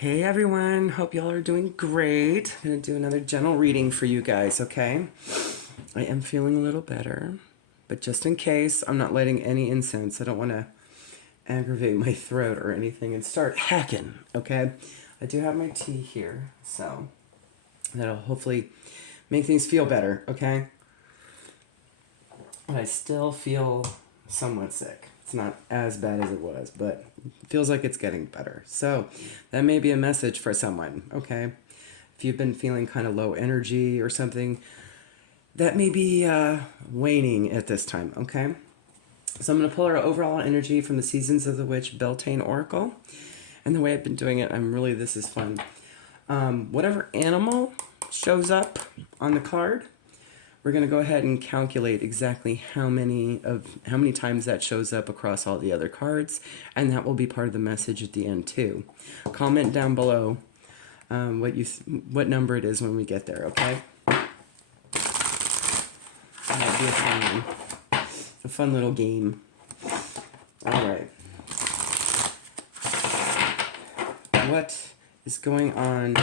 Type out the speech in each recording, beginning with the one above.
Hey everyone, hope y'all are doing great. I'm gonna do another gentle reading for you guys, okay? I am feeling a little better, but just in case, I'm not lighting any incense. I don't want to aggravate my throat or anything and start hacking, okay? I do have my tea here, so that'll hopefully make things feel better, okay? But I still feel somewhat sick. It's not as bad as it was, but it feels like it's getting better. So that may be a message for someone, okay? If you've been feeling kind of low energy or something, that may be waning at this time, okay? So I'm going to pull our overall energy from the Seasons of the Witch Beltane Oracle. And the way I've been doing it, this is fun. Whatever animal shows up on the card, we're going to go ahead and calculate exactly how many times that shows up across all the other cards, and that will be part of the message at the end too. Comment down below what number it is when we get there, okay? That'll be a fun one. A fun little game. All right. What is going on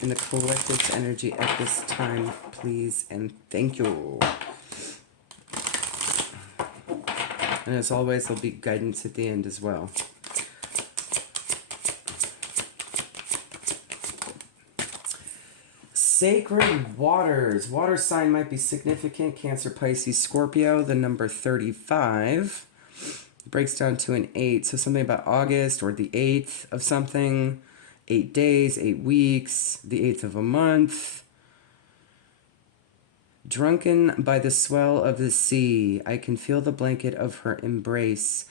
in the collective's energy at this time, please and thank you. And as always, there'll be guidance at the end as well. Sacred waters. Water sign might be significant. Cancer, Pisces, Scorpio. The number 35 breaks down to an 8. So something about August or the 8th of something. 8 days, 8 weeks, the 8th of a month. Drunken by the swell of the sea, I can feel the blanket of her embrace.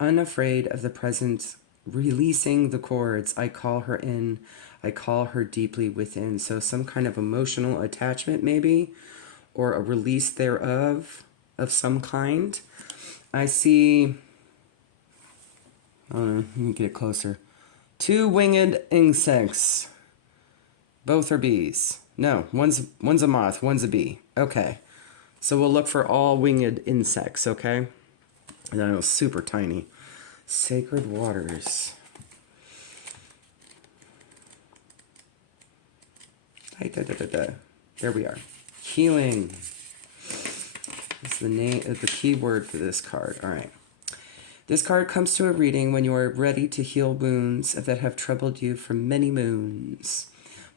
Unafraid of the present, releasing the cords, I call her in, I call her deeply within. So some kind of emotional attachment maybe, or a release thereof, of some kind. I see, let me get it closer. 2 winged insects. Both are bees. No, one's a moth, one's a bee. Okay. So we'll look for all winged insects, okay? And I know, super tiny. Sacred waters. There we are. Healing. That's the name of the key word for this card. All right. This card comes to a reading when you are ready to heal wounds that have troubled you for many moons.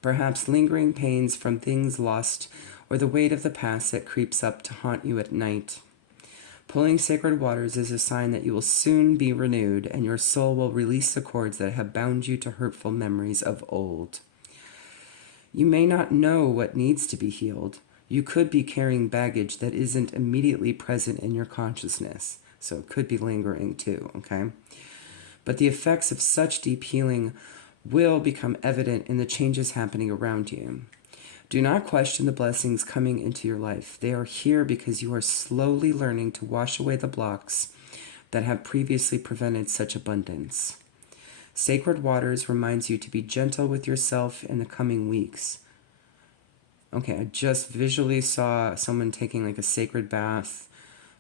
Perhaps lingering pains from things lost or the weight of the past that creeps up to haunt you at night. Pulling sacred waters is a sign that you will soon be renewed and your soul will release the cords that have bound you to hurtful memories of old. You may not know what needs to be healed. You could be carrying baggage that isn't immediately present in your consciousness. So it could be lingering too, okay? But the effects of such deep healing will become evident in the changes happening around you. Do not question the blessings coming into your life. They are here because you are slowly learning to wash away the blocks that have previously prevented such abundance. Sacred waters reminds you to be gentle with yourself in the coming weeks. Okay, I just visually saw someone taking like a sacred bath,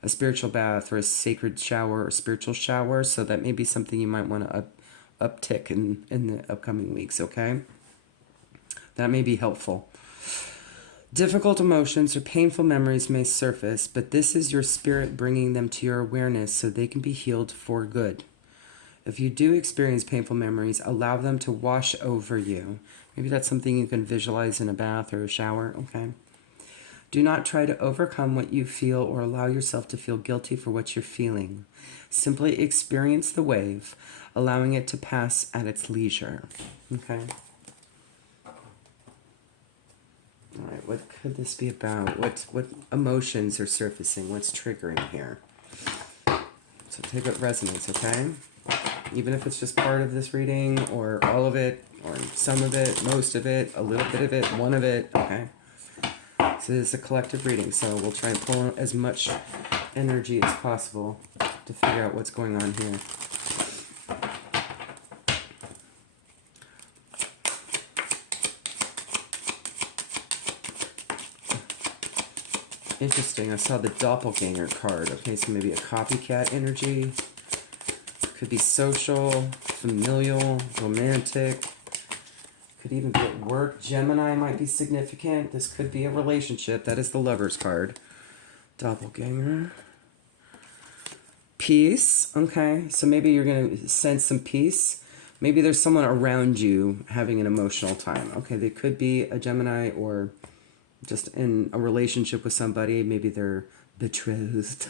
a spiritual bath, or a sacred shower or spiritual shower, so that may be something you might want to uptick in the upcoming weeks, okay? That may be helpful. Difficult emotions or painful memories may surface, but this is your spirit bringing them to your awareness so they can be healed for good. If you do experience painful memories, allow them to wash over you. Maybe that's something you can visualize in a bath or a shower, okay? Do not try to overcome what you feel or allow yourself to feel guilty for what you're feeling. Simply experience the wave, allowing it to pass at its leisure. Okay? All right, what could this be about? What emotions are surfacing? What's triggering here? So take what resonates, okay? Even if it's just part of this reading, or all of it, or some of it, most of it, a little bit of it, one of it, okay? So this is a collective reading, so we'll try and pull as much energy as possible to figure out what's going on here. Interesting, I saw the doppelganger card. Okay, so maybe a copycat energy. Could be social, familial, romantic. Could even be at work. Gemini might be significant. This could be a relationship. That is the Lover's card. Doppelganger. Peace. Okay, so maybe you're going to sense some peace. Maybe there's someone around you having an emotional time. Okay, they could be a Gemini or just in a relationship with somebody. Maybe they're betrothed.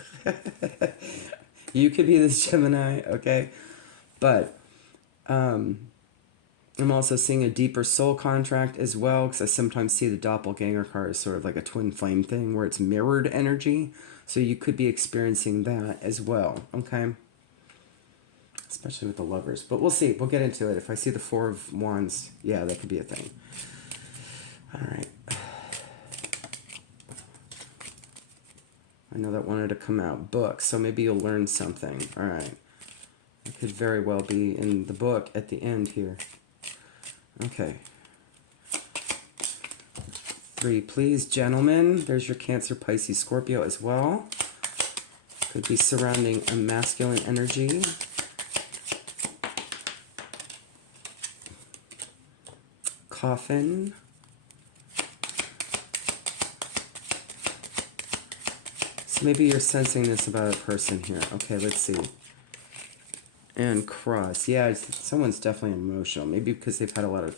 You could be this Gemini, okay? But I'm also seeing a deeper soul contract as well, because I sometimes see the doppelganger card as sort of like a twin flame thing where it's mirrored energy. So you could be experiencing that as well, okay? Especially with the Lovers. But we'll see. We'll get into it. If I see the Four of Wands, yeah, that could be a thing. All right. I know that wanted to come out. Book. So maybe you'll learn something. All right. It could very well be in the book at the end here. Okay. 3, please, gentlemen. There's your Cancer, Pisces, Scorpio as well. Could be surrounding a masculine energy. Coffin. So maybe you're sensing this about a person here. Okay, let's see. And cross. Yeah, someone's definitely emotional. Maybe because they've had a lot of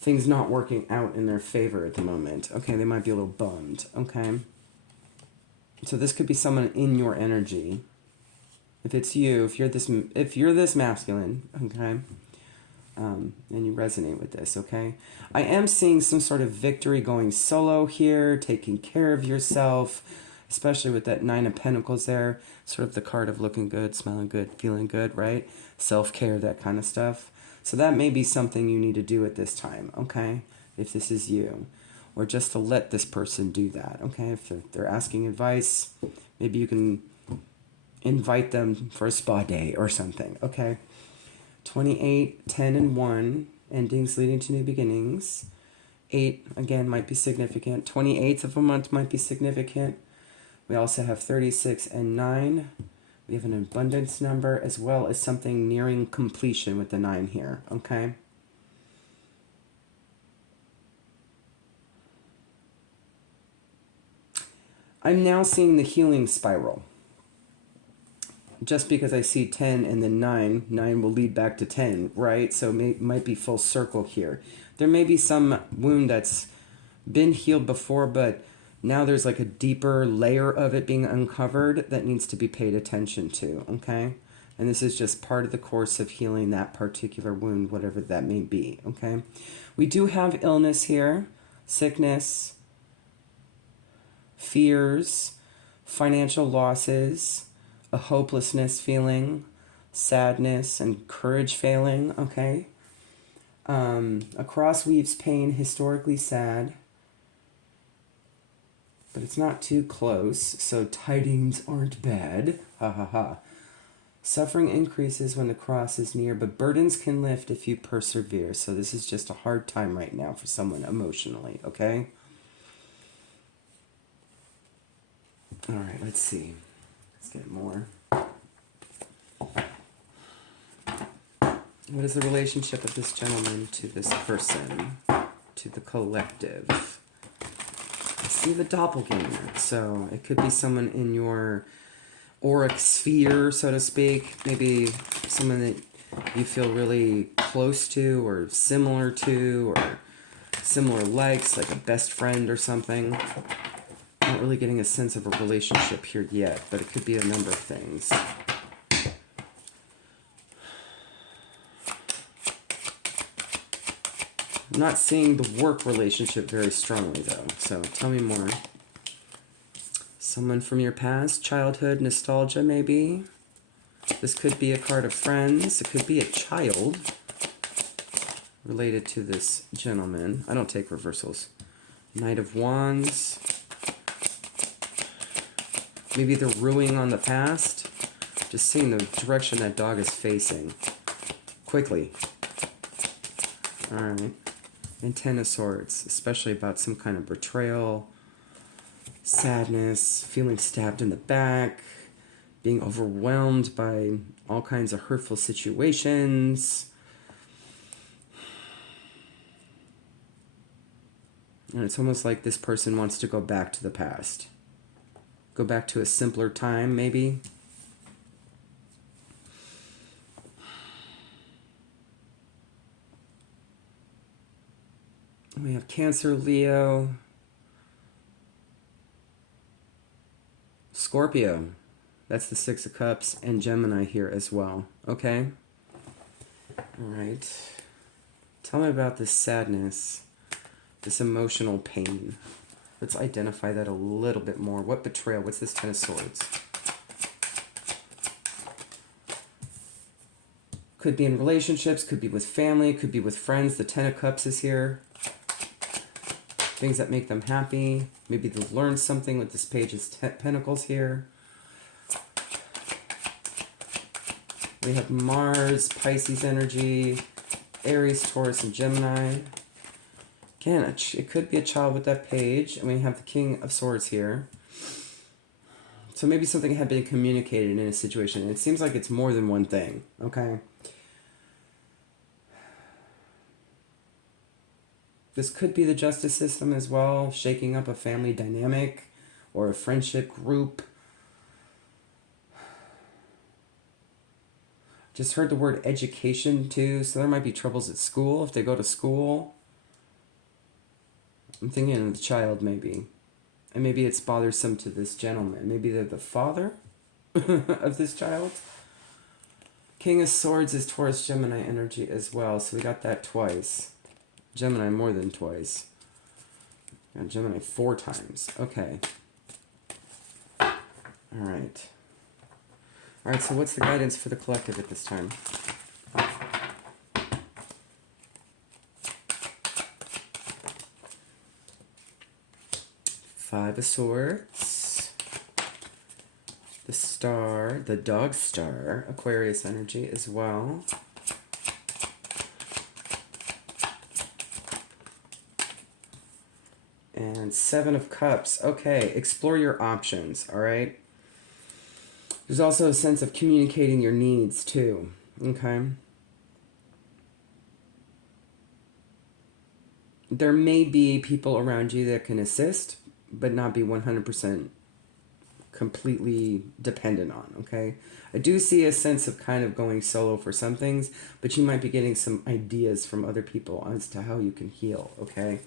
things not working out in their favor at the moment. Okay, they might be a little bummed. Okay. So this could be someone in your energy. If it's you, if you're this masculine, okay, and you resonate with this, okay. I am seeing some sort of victory going solo here, taking care of yourself, especially with that 9 of Pentacles there, sort of the card of looking good, smelling good, feeling good, right? Self-care, that kind of stuff. So that may be something you need to do at this time, okay, if this is you. Or just to let this person do that, okay? If they're asking advice, maybe you can invite them for a spa day or something, okay? 28, 10, and 1, endings leading to new beginnings. 8, again, might be significant. 28th of a month might be significant. We also have 36 and 9. We have an abundance number as well as something nearing completion with the 9 here, okay? I'm now seeing the healing spiral. Just because I see 10 and then 9, 9 will lead back to 10, right? So it might be full circle here. There may be some wound that's been healed before, but now there's like a deeper layer of it being uncovered that needs to be paid attention to, okay? And this is just part of the course of healing that particular wound, whatever that may be, okay? We do have illness here, sickness, fears, financial losses, a hopelessness feeling, sadness, and courage failing, okay? A cross weaves pain, historically sad, but it's not too close, so tidings aren't bad, ha ha ha. Suffering increases when the cross is near, but burdens can lift if you persevere, so this is just a hard time right now for someone emotionally, okay? All right, let's see. Let's get more. What is the relationship of this gentleman to this person, to the collective? I see the doppelganger, so it could be someone in your auric sphere, so to speak. Maybe someone that you feel really close to or similar to or similar likes, like a best friend or something. Not really getting a sense of a relationship here yet, but it could be a number of things. I'm not seeing the work relationship very strongly, though, so tell me more. Someone from your past, childhood, nostalgia, maybe? This could be a card of friends. It could be a child related to this gentleman. I don't take reversals. Knight of Wands. Maybe they're ruing on the past. Just seeing the direction that dog is facing. Quickly. Alright. And 10 of Swords. Especially about some kind of betrayal. Sadness. Feeling stabbed in the back. Being overwhelmed by all kinds of hurtful situations. And it's almost like this person wants to go back to the past. Go back to a simpler time, maybe. We have Cancer, Leo, Scorpio. That's the Six of Cups, and Gemini here as well. Okay? All right. Tell me about this sadness, this emotional pain. Let's identify that a little bit more. What betrayal? What's this Ten of Swords? Could be in relationships, could be with family, could be with friends. The Ten of Cups is here. Things that make them happy. Maybe they'll learn something with this Page of Pentacles here. We have Mars, Pisces energy, Aries, Taurus, and Gemini. Again, it could be a child with that page. And we have the King of Swords here. So maybe something had been communicated in a situation. And it seems like it's more than one thing. Okay? This could be the justice system as well, shaking up a family dynamic or a friendship group. Just heard the word education too, so there might be troubles at school if they go to school. I'm thinking of the child maybe. And maybe it's bothersome to this gentleman. Maybe they're the father of this child. King of Swords is Taurus Gemini energy as well, so we got that twice. Gemini more than twice. And Gemini 4 times. Okay. Alright. Alright, so what's the guidance for the collective at this time? Five of Swords. The Star. The Dog Star. Aquarius energy as well. And Seven of Cups. Okay, explore your options, all right? There's also a sense of communicating your needs, too, okay? There may be people around you that can assist, but not be 100% completely dependent on, okay? I do see a sense of kind of going solo for some things, but you might be getting some ideas from other people as to how you can heal, okay?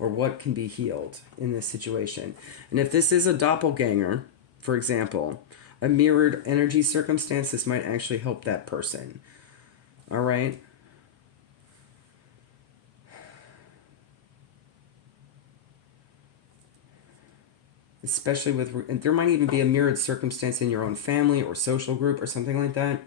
Or what can be healed in this situation. And if this is a doppelganger, for example, a mirrored energy circumstance, this might actually help that person. All right? Especially with, and there might even be a mirrored circumstance in your own family or social group or something like that.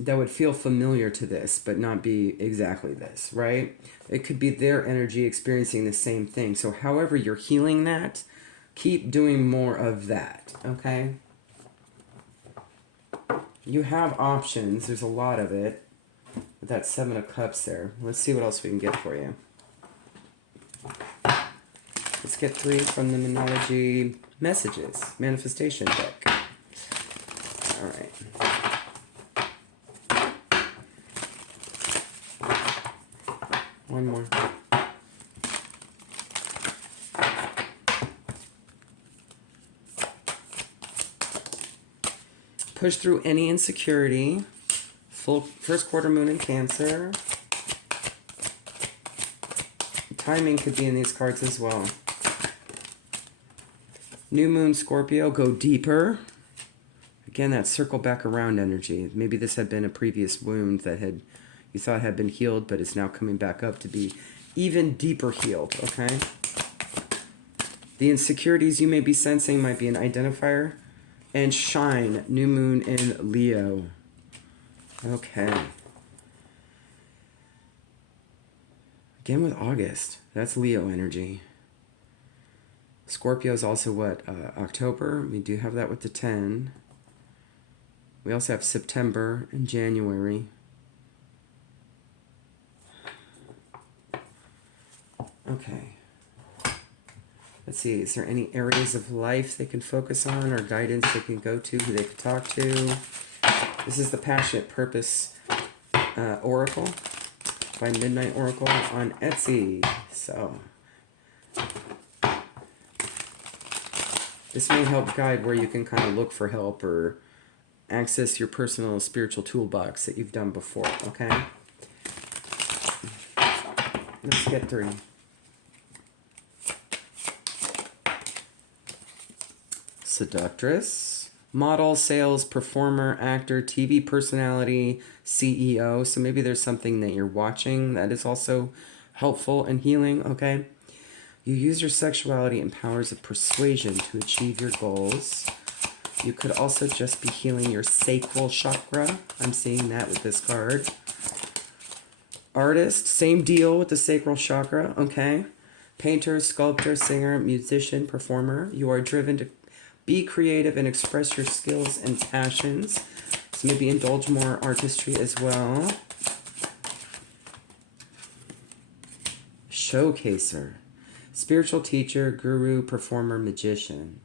That would feel familiar to this, but not be exactly this, right? It could be their energy experiencing the same thing. So however you're healing that, keep doing more of that, okay? You have options. There's a lot of it. With that Seven of Cups there. Let's see what else we can get for you. Let's get 3 from the Monology Messages, Manifestation deck. All right. One more. Push through any insecurity. First quarter moon in Cancer. Timing could be in these cards as well. New moon Scorpio, go deeper. Again, that circle back around energy. Maybe this had been a previous wound that you thought had been healed, but it's now coming back up to be even deeper healed, okay? The insecurities you may be sensing might be an identifier. And shine, new moon in Leo. Okay. Again with August. That's Leo energy. Scorpio is also what? October. We do have that with the 10. We also have September and January. Okay. Let's see, is there any areas of life they can focus on or guidance they can go to, who they can talk to? This is the Passionate Purpose Oracle. by Midnight Oracle on Etsy. So this may help guide where you can kind of look for help or access your personal spiritual toolbox that you've done before, okay? Let's get 3. Seductress, model, sales, performer, actor, TV personality, CEO. So maybe there's something that you're watching that is also helpful and healing, okay? You use your sexuality and powers of persuasion to achieve your goals. You could also just be healing your sacral chakra. I'm seeing that with this card. Artist, same deal with the sacral chakra, okay? Painter, sculptor, singer, musician, performer. You are driven to be creative and express your skills and passions. So maybe indulge more artistry as well. Showcaser, spiritual teacher, guru, performer, magician.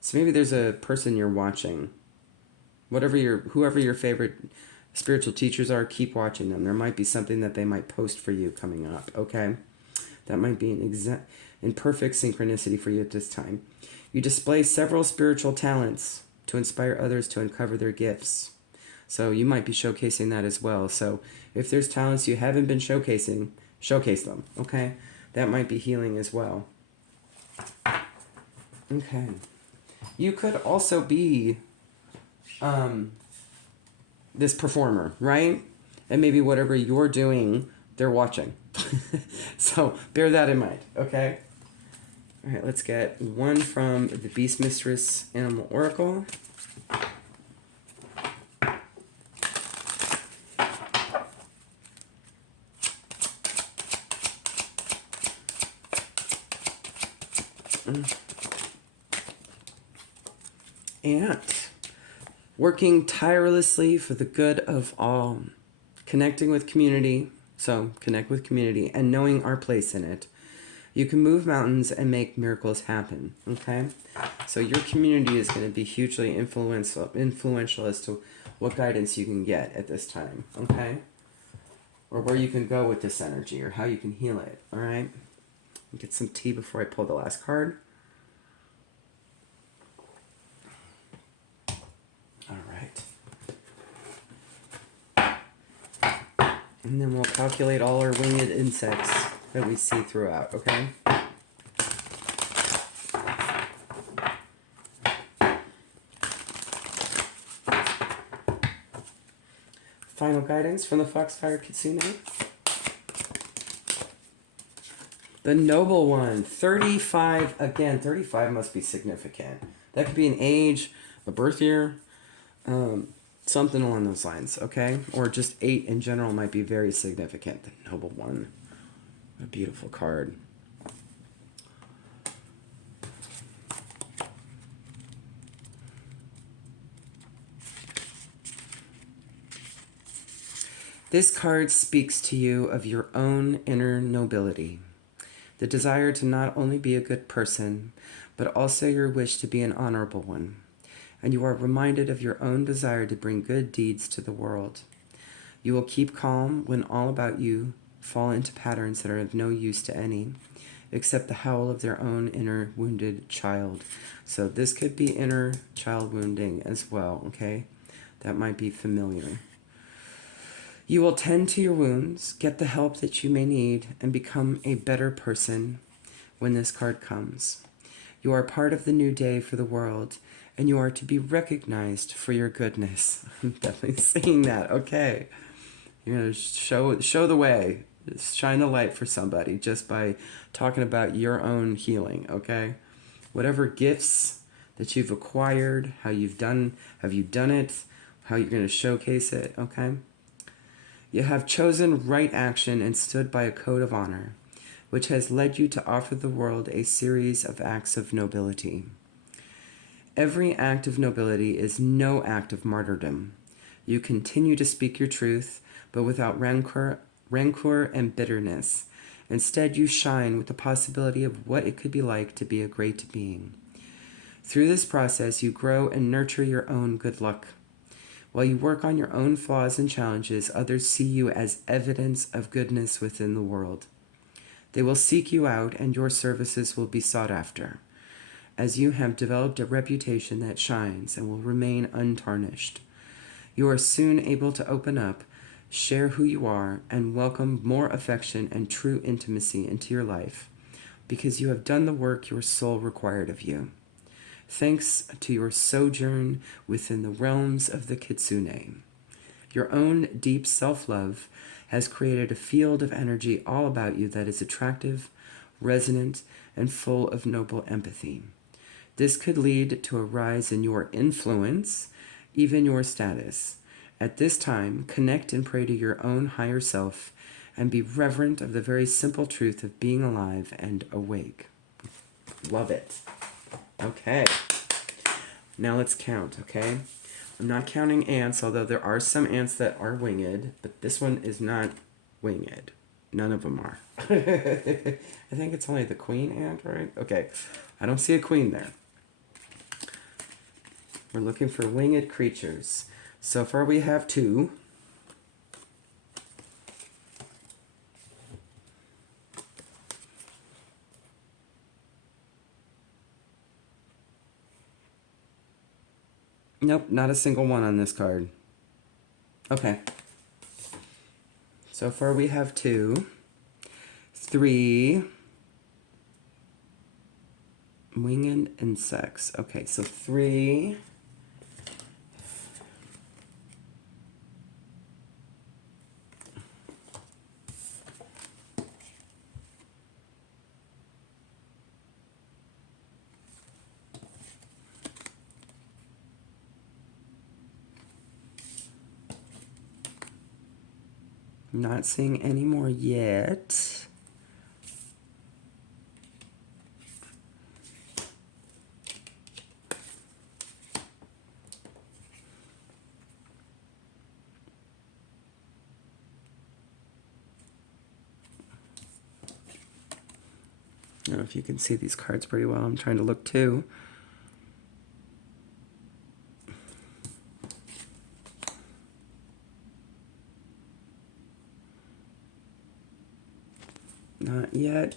So maybe there's a person you're watching. Whoever your favorite spiritual teachers are, keep watching them. There might be something that they might post for you coming up, okay? That might be in perfect synchronicity for you at this time. You display several spiritual talents to inspire others to uncover their gifts. So you might be showcasing that as well. So if there's talents you haven't been showcasing, showcase them, okay? That might be healing as well. Okay. You could also be this performer, right? And maybe whatever you're doing, they're watching. So bear that in mind, okay? All right, let's get 1 from the Beast Mistress Animal Oracle. Ant. Working tirelessly for the good of all. Connecting with community. So connect with community and knowing our place in it. You can move mountains and make miracles happen, okay? So your community is going to be hugely influential as to what guidance you can get at this time, okay? Or where you can go with this energy or how you can heal it, all right? Get some tea before I pull the last card. All right. And then we'll calculate all our winged insects that we see throughout, okay? Final guidance from the Foxfire Kitsune. The Noble One, 35. Again, 35 must be significant. That could be an age, a birth year, something along those lines, okay? Or just 8 in general might be very significant. The Noble One, a beautiful card. This card speaks to you of your own inner nobility, the desire to not only be a good person, but also your wish to be an honorable one. And you are reminded of your own desire to bring good deeds to the world. You will keep calm when all about you fall into patterns that are of no use to any, except the howl of their own inner wounded child. So this could be inner child wounding as well, okay? That might be familiar. You will tend to your wounds, get the help that you may need, and become a better person when this card comes. You are part of the new day for the world, and you are to be recognized for your goodness. I'm definitely seeing that. Okay. You're going to show the way. Shine the light for somebody just by talking about your own healing, okay? Whatever gifts that you've acquired, have you done it, how you're going to showcase it, okay? You have chosen right action and stood by a code of honor, which has led you to offer the world a series of acts of nobility. Every act of nobility is no act of martyrdom. You continue to speak your truth, but without rancor and bitterness. Instead, you shine with the possibility of what it could be like to be a great being. Through this process, you grow and nurture your own good luck. While you work on your own flaws and challenges, others see you as evidence of goodness within the world. They will seek you out, and your services will be sought after, as you have developed a reputation that shines and will remain untarnished. You are soon able to open up, share who you are, and welcome more affection and true intimacy into your life, because you have done the work your soul required of you. Thanks to your sojourn within the realms of the Kitsune. Your own deep self-love has created a field of energy all about you that is attractive, resonant, and full of noble empathy. This could lead to a rise in your influence, even your status. At this time, connect and pray to your own higher self and be reverent of the very simple truth of being alive and awake. Love it. Okay. Now let's count, okay? I'm not counting ants, although there are some ants that are winged, but this one is not winged. None of them are. I think it's only the queen ant, right? Okay. I don't see a queen there. We're looking for winged creatures. So far we have 2. Nope, not a single one on this card. Okay. So far we have 2. 3. Winged insects. Okay, so 3. Not seeing any more yet. I don't know if you can see these cards pretty well. I'm trying to look too. Not yet.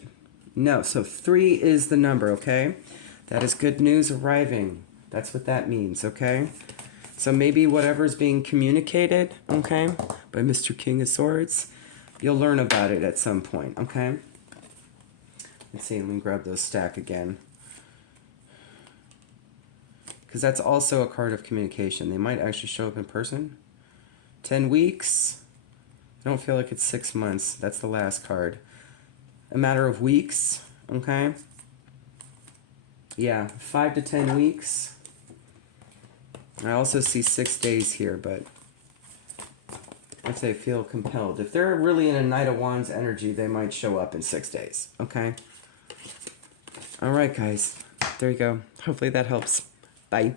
No, so 3 is the number, okay? That is good news arriving. That's what that means, okay? So maybe whatever's being communicated, okay, by Mr. King of Swords, you'll learn about it at some point, okay? Let's see, let me grab those stack again. Because that's also a card of communication. They might actually show up in person. 10 weeks. I don't feel like it's 6 months. That's the last card. A matter of weeks, okay? Yeah, 5 to 10 weeks. I also see 6 days here, but I'd say feel compelled. If they're really in a Knight of Wands energy, they might show up in 6 days, okay? All right, guys. There you go. Hopefully that helps. Bye.